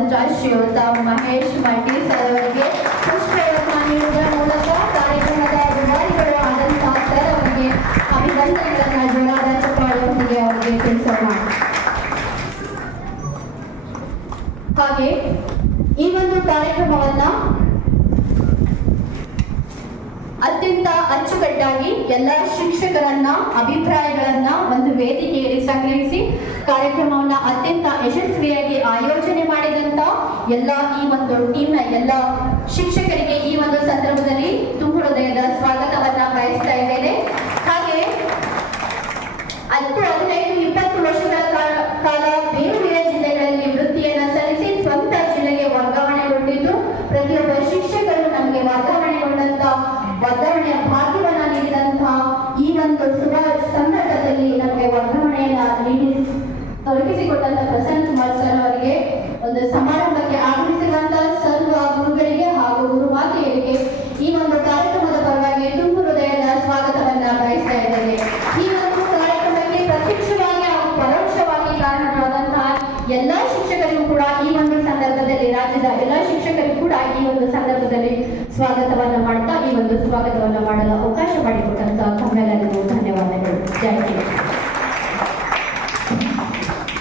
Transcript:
ಮಾಡುವಂತ ಶ್ರೀಯುತ ಮಹೇಶ್ ಮಟ್ಟಿ ಸರ್ ಅವರಿಗೆ ಪುಷ್ಪವನ್ನು ನೀಡುವ ಮೂಲಕ ಕಾರ್ಯಕ್ರಮದ ಅಧಿಕಾರಿಗಳು ಆದಂತಹ ಅವರಿಗೆ ಅಭಿನಂದನೆಗಳನ್ನ ಜೋರಾದ ಚಪ್ಪಾಳೆಯೊಂದಿಗೆ ಅವರಿಗೆ ತಿಳಿಸೋಣ. ಹಾಗೆ ಈ ಒಂದು ಕಾರ್ಯಕ್ರಮವನ್ನ ಅತ್ಯಂತ ಅಚ್ಚುಕಟ್ಟಾಗಿ ಎಲ್ಲ ಶಿಕ್ಷಕರನ್ನ, ಅಭಿಪ್ರಾಯಗಳನ್ನ ಒಂದು ವೇದಿಕೆಯಲ್ಲಿ ಸಂಗ್ರಹಿಸಿ ಕಾರ್ಯಕ್ರಮವನ್ನ ಅತ್ಯಂತ ಯಶಸ್ವಿಯಾಗಿ ಮಾಡಿದಂತ ಎಲ್ಲ ಈ ಒಂದು ಟೀಮ್ನ ಎಲ್ಲ ಶಿಕ್ಷಕರಿಗೆ ಈ ಒಂದು ಸಂದರ್ಭದಲ್ಲಿ ತುಂಬು ಹೃದಯದ ಸ್ವಾಗತವನ್ನ ಬಯಸ್ತಾ ಇದ್ದೇನೆ. ಹಾಗೆ ಹತ್ತು ಹದಿನೈದು ಇಪ್ಪತ್ತು ವರ್ಷಗಳ ಕಾಲ- ಬೇರೆ ಬೇರೆ ಜಿಲ್ಲೆಗಳಲ್ಲಿ ವೃತ್ತಿಯನ್ನ ಸಲ್ಲಿಸಿ ಸ್ವಂತ ಜಿಲ್ಲೆಗೆ ವರ್ಗಾವಣೆಗೊಂಡಿದ್ದು ಪ್ರತಿಯೊಬ್ಬ ಶಿಕ್ಷಕರು ನಮಗೆ ವರ್ಗಾವಣೆಗೊಂಡಂತ ವರ್ಗಾವಣೆಯ ಭಾಗ್ಯವನ್ನ ನೀಡಿದಂತಹ ಈ ಒಂದು ಶುಭ ಸಂದರ್ಭದಲ್ಲಿ ನಮಗೆ ವರ್ಗಾವಣೆಯನ್ನ ನೀಡಿ, ತೊಡಗಿಸಿಕೊಟ್ಟಂತ ಪ್ರಸನ್ನ ಕುಮಾರ್ ಅವರಿಗೆ ಒಂದು ಸಮಾರಂಭಕ್ಕೆ ಆಗಮಿಸಿರುವಂತಹ ಸರ್ವ ಗುರುಗಳಿಗೆ ಹಾಗೂ ಗುರುಮಾತೆಯರಿಗೆ ಈ ಒಂದು ಕಾರ್ಯಕ್ರಮದ ಪರವಾಗಿ ತುಂಬು ಹೃದಯದ ಸ್ವಾಗತವನ್ನ ಬಯಸ್ತಾ ಇದ್ದೇನೆ ಈ ಒಂದು ಕಾರ್ಯಕ್ರಮಕ್ಕೆ ಪ್ರತ್ಯಕ್ಷವಾಗಿ ಹಾಗೂ ಪರೋಕ್ಷವಾಗಿ ಕಾರಣರಾದಂತಹ ಎಲ್ಲಾ ಶಿಕ್ಷಕರಿಗೂ ಕೂಡ ಈ ಒಂದು ಸಂದರ್ಭದಲ್ಲಿ ರಾಜ್ಯದ ಎಲ್ಲಾ ಶಿಕ್ಷಕರಿಗೂ ಕೂಡ ಈ ಒಂದು ಸಂದರ್ಭದಲ್ಲಿ ಸ್ವಾಗತವನ್ನು ಮಾಡ್ತಾ